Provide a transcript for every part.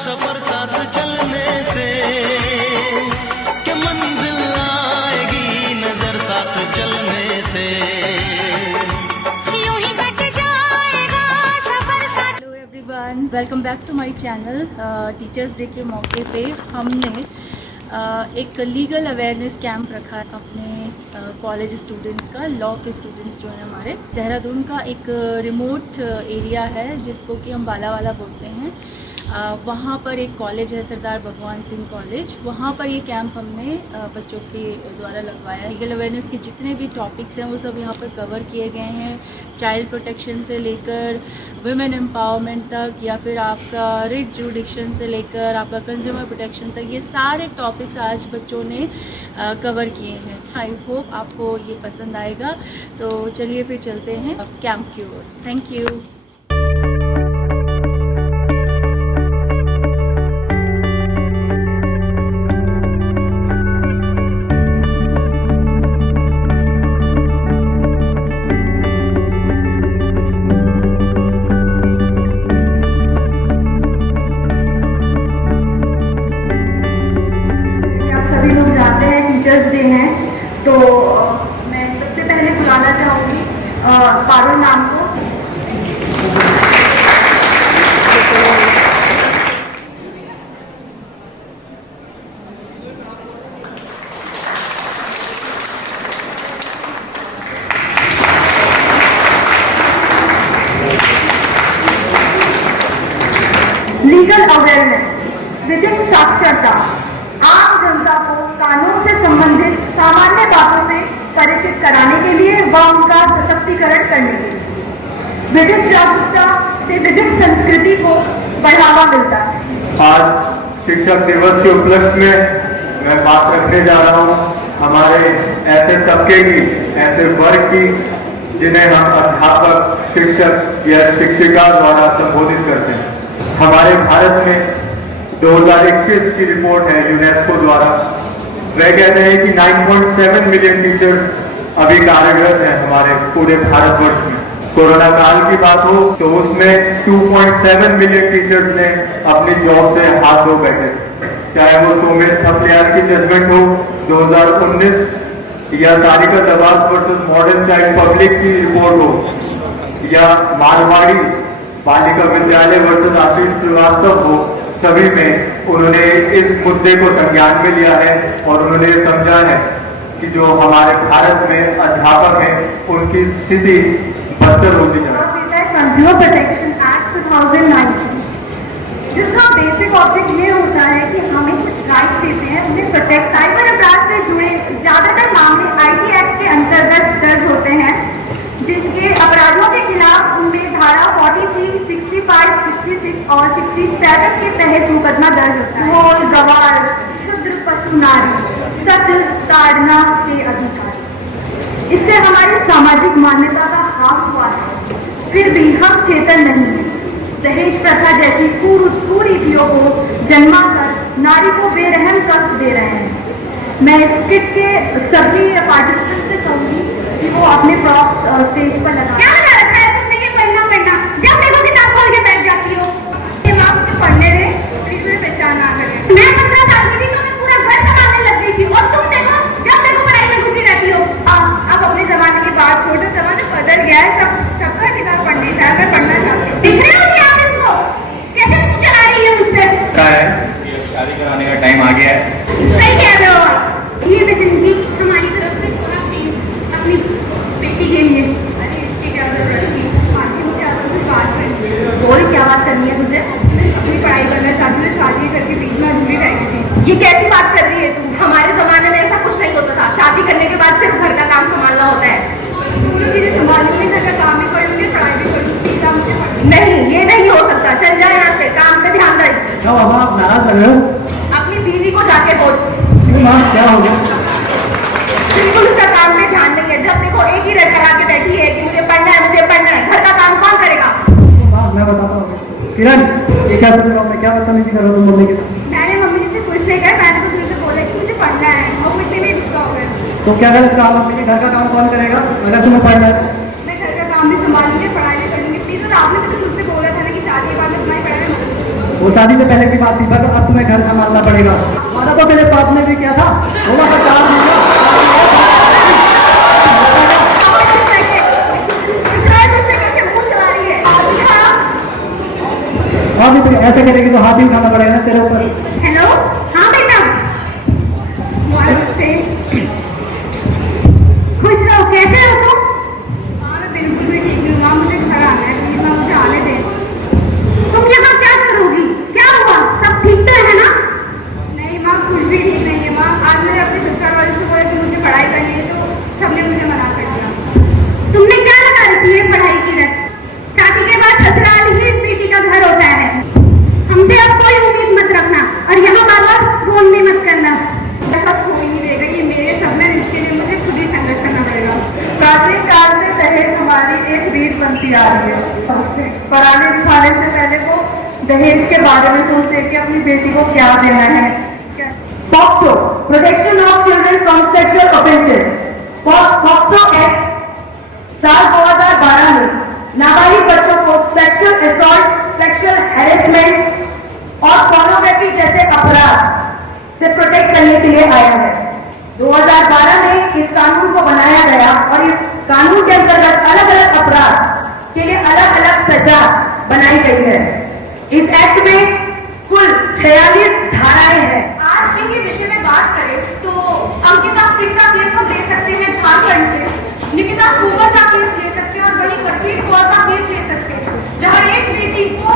सफर साथ चलने से कि मंजिल आएगी नजर साथ चलने से। Hello everyone, welcome back to my channel. Teachers day के मौके पे हमने एक लीगल अवेयरनेस कैंप रखा है अपने कॉलेज स्टूडेंट्स का। लॉ के स्टूडेंट्स जो हैं हमारे देहरादून का एक रिमोट एरिया है जिसको कि हम बालावाला बोलते हैं। वहाँ पर एक कॉलेज है, सरदार भगवान सिंह कॉलेज। वहाँ पर ये कैंप हमने बच्चों के द्वारा लगवाया। लीगल अवेयरनेस के जितने भी टॉपिक्स हैं वो सब यहाँ पर कवर किए गए हैं। चाइल्ड प्रोटेक्शन से लेकर वुमेन एम्पावरमेंट तक, या फिर आपका रिट जुडिक्शन से लेकर आपका कंज्यूमर प्रोटेक्शन तक, ये सारे टॉपिक्स आज बच्चों ने कवर किए हैं। आई होप आपको ये पसंद आएगा। तो चलिए फिर चलते हैं कैंप की ओर। Thank you. टीचर्स डे है तो मैं सबसे पहले बुलाना चाहूँगी पारुल मैम को। लीगल अवेयरनेस, विधिक साक्षरता, आम जनता को कानून से संबंधित सामान्य बातों से परिचित कराने के लिए व उनका सशक्तिकरण करने के लिए विधिक जागरूकता से विधिक संस्कृति को बढ़ावा मिलता है। आज शिक्षक दिवस के उपलक्ष्य में मैं बात रखने जा रहा हूँ हमारे ऐसे तबके की, ऐसे वर्ग की जिन्हें हम अध्यापक, शिक्षक या शिक्षिका द्वारा संबोधित करते हैं। हमारे भारत में 2021 की रिपोर्ट है यूनेस्को द्वारा। वह कहते हैं कि 9.7 मिलियन टीचर्स अभी कार्यरत हैं हमारे पूरे भारतवर्ष में। कोरोना काल की बात हो तो उसमें 2.7 मिलियन टीचर्स ने अपनी जॉब से हाथ धो बैठे। चाहे वो सोमेश थपलियाल की जजमेंट हो 2019, या Sarika Dabas versus modern child public की रिपोर्ट हो, या मारवाड़ी बालिका विद्यालय वर्सेस आशीष श्रीवास्तव हो, सभी में उन्होंने इस मुद्दे को संज्ञान में लिया है और उन्होंने समझा है कि जो हमारे भारत में अध्यापक हैं उनकी स्थिति बदतर होती जा रही है। कंज्यूमर प्रोटेक्शन एक्ट 2019, जिसका बेसिक ऑब्जेक्ट ये होता है कि हमें कुछ राइट्स देते हैं, उन्हें प्रोटेक्ट। साइबर अपराध से जुड़े ज्यादातर मामले आईटी एक्ट के अंतर्गत दर्ज होते हैं, जिनके अपराधों के खिलाफ उनमें धारा 43, 65, 66 और 67 के तहत मुकदमा दर्ज होता है। ढोल, गवार, शूद्र, पशु, नारी, सत्य ताड़ना के अधिकार। इससे हमारी सामाजिक मान्यता का ह्रास हुआ है। फिर भी हम चेतन नहीं हैं। दहेज प्रथा जैसी कुरीतियों को जन्मा कर नारी को बेरहम कष्ट दे रहे हैं। मैं इस किट के सभी पार्टिसिपेंट से कहूँगी कि वो अपने प्रॉप्स स्टेज पर लगा। क्या लगा रखा है तुमने? ये पढ़ना जब देखो किताब खोल के बैठ जाती हो। ये माँ मुझे पढ़ने दे, प्लीज मुझे परेशान ना करें। मैं 15 साल की थी तो मैं पूरा घर संभालने लग गई थी, और तुम देखो जब देखो पढ़ाई में घुसी रहती हो। अब अपने जमाने की बात छोड़ो, जमाना बदल गया है। सबका किताब पढ़ने का, मैं पढ़ना चाहती हूँ। दिख रहे हो क्या तुमको? कैसे मुझे चला रही है मुझसे? ये शादी कराने का टाइम आ गया है। सही कह रहे हो आप। ये वैकेंसी हमारी तरफ से अपनी बेटी के लिए। अरे इसकी क्या जरूरत थी? बात करनी है। बोल, क्या बात करनी है तुझे? अपनी पढ़ाई करना चाहती हूँ, शादी करके बीच में अधूरी रह गई थी। ये कैसी बात कर रही है तुम? हमारे जमाने में ऐसा कुछ नहीं होता था। शादी करने के बाद सिर्फ घर का काम संभालना होता है। दोनों चीजें संभालूंगी, घर का काम भी करूंगी, पढ़ाई भी करूंगी। नहीं, ये नहीं हो सकता। चल जाए यहाँ से, काम पे ध्यान दे। क्या बाबा, आप नाराज कर रहे हो? अपनी बीवी को जाके पूछ। क्या हो गया? बिल्कुल उसका काम में ध्यान नहीं है। जब देखो एक ही रट लगा के बैठी है कि मुझे पढ़ना है, मुझे पढ़ना है। घर का काम कौन करेगा? मैं बताता हूँ। किरण, ये क्या कर रहे हो? क्या बदतमीजी कर रहे हो तुम मम्मी के साथ? मैंने मम्मी जी से कुछ नहीं कहा, मैंने तो तुमसे बोला कि मुझे पढ़ना है, और मुझे भी गुस्सा हो गया। तो क्या गलत काम? मम्मी घर का काम कौन करेगा अगर तुम्हें पढ़ना है? मैं घर का काम भी संभालूंगी, पढ़ाई भी करूंगी। प्लीज, और आपने तो मुझसे बोला था ना कि शादी के बाद में तुम्हारी पढ़ाई में वो शादी से पहले की बात थी, पर अब तुम्हें घर संभालना पड़ेगा। वादा तो तेरे बाप ने भी किया था, वो वादा चार नहीं और भी ऐसे करेगी तो हाथ ही उठाना पड़ेगा ना तेरे ऊपर। हेलो, हाँ बेटा, नमस्ते, खुश रहो, कैसे हो तुम? हाँ मैं बिल्कुल भी ठीक नहीं हूँ, मुझे घर आना है, प्लीज माँ मुझे आने दें। तुम यहाँ क्या करोगी? क्या हुआ? सब ठीक तो है ना? नहीं माँ, कुछ भी ठीक नहीं है माँ। आज मैंने अपने ससुराल वाले से बोला कि मुझे पढ़ाई करनी है, तो सबने मुझे मना कर दिया। तुमने क्या लगा रखी है पढ़ाई की लत? शादी के बाद ससुराल ही बेटी का घर होता है। हमसे अब कोई उम्मीद मत रखना और यहाँ बार-बार फोन भी मत करना। ऐसा कोई नहीं देगा, ये मेरे सपने, इसके लिए मुझे खुद ही संघर्ष करना पड़ेगा। प्राचीन काल से दहेज हमारी एक रीत बनती आ रही है। पराने जमाने से पहले वो दहेज के बारे में सोचते कि अपनी बेटी को क्या देना है। POCSO, protection of children from sexual offences. POCSO act साल 2012 में नाबालिग बच्चों को सेक्सुअल असॉल्ट, सेक्सुअल हैरेसमेंट और पोर्नोग्राफी जैसे अपराध से प्रोटेक्ट करने के लिए आया है। 2012 में इस कानून को बनाया गया और इस कानून के अंतर्गत अलग अलग अपराध के लिए अलग अलग सजा बनाई गई है। इस एक्ट में कुल 46 धाराएं हैं। आज इनके विषय में बात करें तो अंकिता सिंह का केस हम ले सकते हैं झारखंड से, निकिता तोमर का केस ले सकते हैं और वही कटवीर कौर का केस ले सकते हैं, जहां एक बेटी को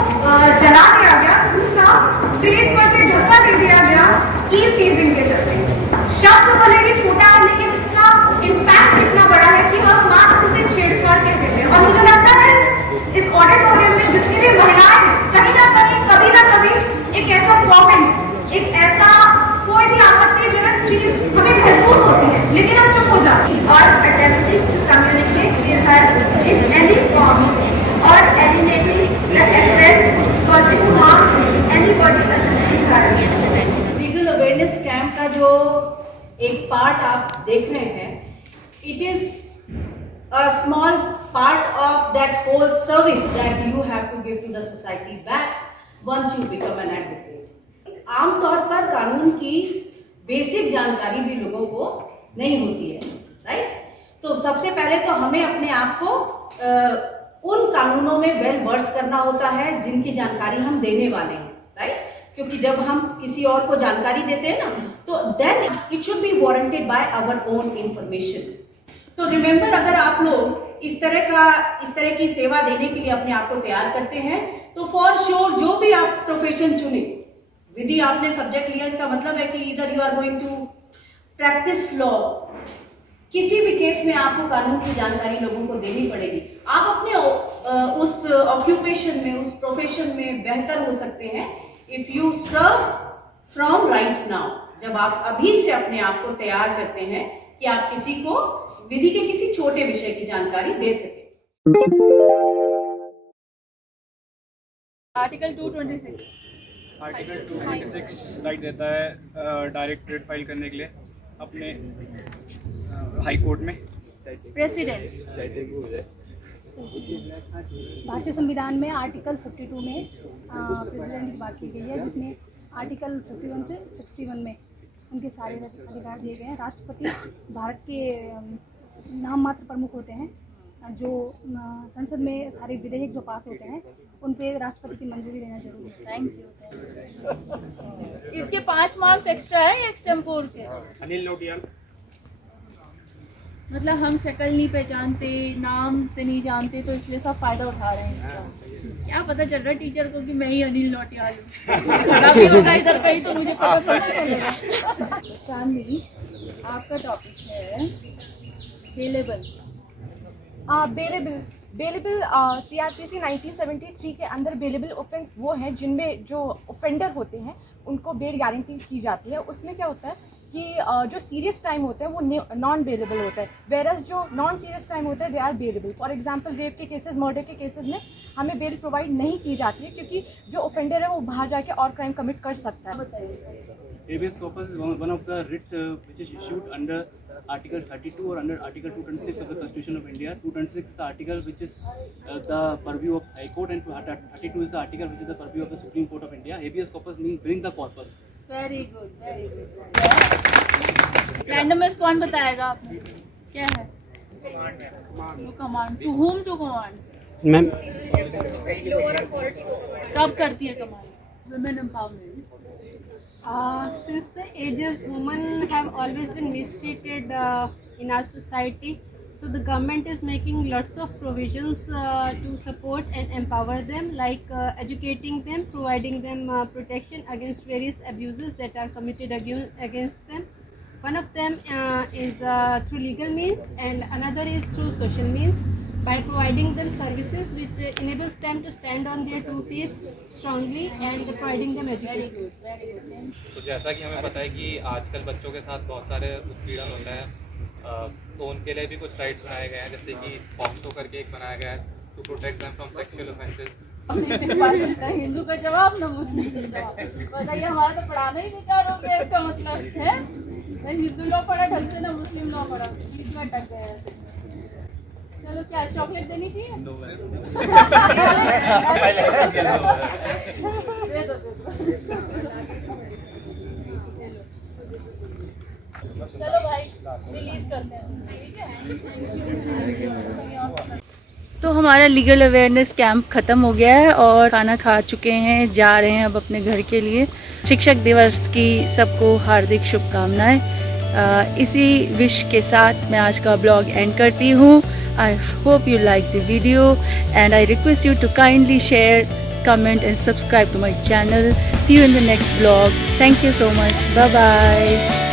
जला दिया गया, दूसरा ट्रेन पर से धक्का दे दिया गया ईव टीजिंग के चलते। शब्द भले ही छोटा है लेकिन इसका इम्पैक्ट इतना बड़ा है कि हम मात्र उसे छेड़छाड़ कह देते हैं। और मुझे लगता है इस ऑडिटोरियम में जितनी भी महिलाएं हैं, कहीं ना कहीं कभी ना कभी एक ऐसा कॉमेंट, एक ऐसा कोई भी आपत्तिजनक चीज हमें महसूस होती है, लेकिन हम चुप हो जाते हैं। और attempting to communicate with her in any form or eliminating the essence causing harm to anybody assisting her. Legal awareness camp का जो एक पार्ट आप देख रहे हैं, it is a small part of that whole service that you have to give to the society back once you become an advocate. आमतौर पर कानून की बेसिक जानकारी भी लोगों को नहीं होती है, राइट? तो सबसे पहले तो हमें अपने आप को उन कानूनों में वेल वर्स करना होता है जिनकी जानकारी हम देने वाले हैं, राइट? क्योंकि जब हम किसी और को जानकारी देते हैं ना, तो then it should be warranted by our own information. तो रिमेंबर, अगर आप लोग इस तरह की सेवा देने के लिए अपने आप को तैयार करते हैं, तो फॉर श्योर जो भी आप प्रोफेशन चुने, विधि आपने सब्जेक्ट लिया, इसका मतलब है कि इधर you are going to practice law, किसी भी केस में आपको कानून की जानकारी लोगों को देनी पड़ेगी। आप अपने उस ऑक्यूपेशन में, उस प्रोफेशन में बेहतर हो सकते हैं if you serve from right now, जब आप अभी से अपने आप को तैयार करते हैं कि आप किसी को विधि के किसी छोटे विषय की जानकारी दे सके। आर्टिकल 226 आर्टिकल 226 राइट देता है डायरेक्ट रेट फाइल करने के लिए अपने हाई कोर्ट में। प्रेसिडेंट, भारतीय संविधान में आर्टिकल 52 में प्रेसिडेंट की बात की गई है, जिसमें आर्टिकल 51 से 61 में उनके सारे अधिकार दिए गए हैं। राष्ट्रपति भारत के नाम मात्र प्रमुख होते हैं, जो संसद में सारे विधेयक जो पास होते हैं उन पे राष्ट्रपति की मंजूरी लेना जरूरी है। Thank you. इसके 5 मार्क्स एक्स्ट्रा है या एक्सटेम्पोर के? अनिल नोटियाल। मतलब हम शक्ल नहीं पहचानते, नाम से नहीं जानते, तो इसलिए सब फायदा उठा रहे हैं इसका। क्या पता चल रहा है टीचर को कि मैं ही अनिल नौटियाल हूँ, खड़ा भी होगा इधर कहीं तो मुझे पता थोड़ा चलेगा। चांदनी, आपका टॉपिक है बेलेबल। बेलेबल CRPC 1973 के अंदर बेलेबल ऑफेंस वो हैं जिनमें जो ऑफेंडर होते हैं उनको बेल गारंटी की जाती है। उसमें क्या होता है कि जो सीरियस क्राइम होते हैं वो नॉन बेलेबल होता है, वेरस जो नॉन सीरियस क्राइम होता है they are bailable. For example rape के केसेस, मर्डर के केसेस में हमें बेल प्रोवाइड नहीं की जाती है, क्योंकि जो ऑफेंडर है वो बाहर जाके और क्राइम कमिट कर सकता है। habeas corpus is one of the writ which is issued under Article 32 or under Article 226 of the Constitution of India. 226 is the article which is the purview of High Court, and 32 is the article which is the purview of the Supreme Court of India. Habeas corpus means bring the corpus. Very good, very good. Randomness कौन बताएगा आपने? क्या है? To command, to whom to command? Ma'am कब करती है command? Women empowerment. Since the ages, women have always been mistreated in our society. So the government is making lots of provisions to support and empower them, like educating them, providing them protection against various abuses that are committed against them. One of them is through legal means, and another is through social means, by providing them services which enables them to stand on their 2 feet strongly and providing them education. तो जैसा कि हमें पता है कि आजकल बच्चों के साथ बहुत सारे उत्पीड़न होते हैं, तो उनके लिए भी कुछ राइट्स बनाए गए हैं, जैसे कि पॉक्सो करके एक बनाया गया है to protect them from sexual offences. Hindu का जवाब ना मुस्लिम का जवाब। बताइए, हमारा तो पढ़ाना ही बेकार हो गया, इसका मतलब है नहीं हिंदू लॉ पढ़ा ढंग से ना मुस्लिम लॉ पढ़ा, बीच में अटक गया ऐसे। चलो, क्या चॉकलेट देनी चाहिए? दे दो। चलो भाई, रिलीज करते हैं, ठीक है? तो हमारा लीगल अवेयरनेस कैंप ख़त्म हो गया है और खाना खा चुके हैं, जा रहे हैं अब अपने घर के लिए। शिक्षक दिवस की सबको हार्दिक शुभकामनाएं। इसी विश के साथ मैं आज का ब्लॉग एंड करती हूँ। I hope you like the video and I request you to kindly share, comment and subscribe to my channel. See you in the next vlog. Thank you so much. Bye bye.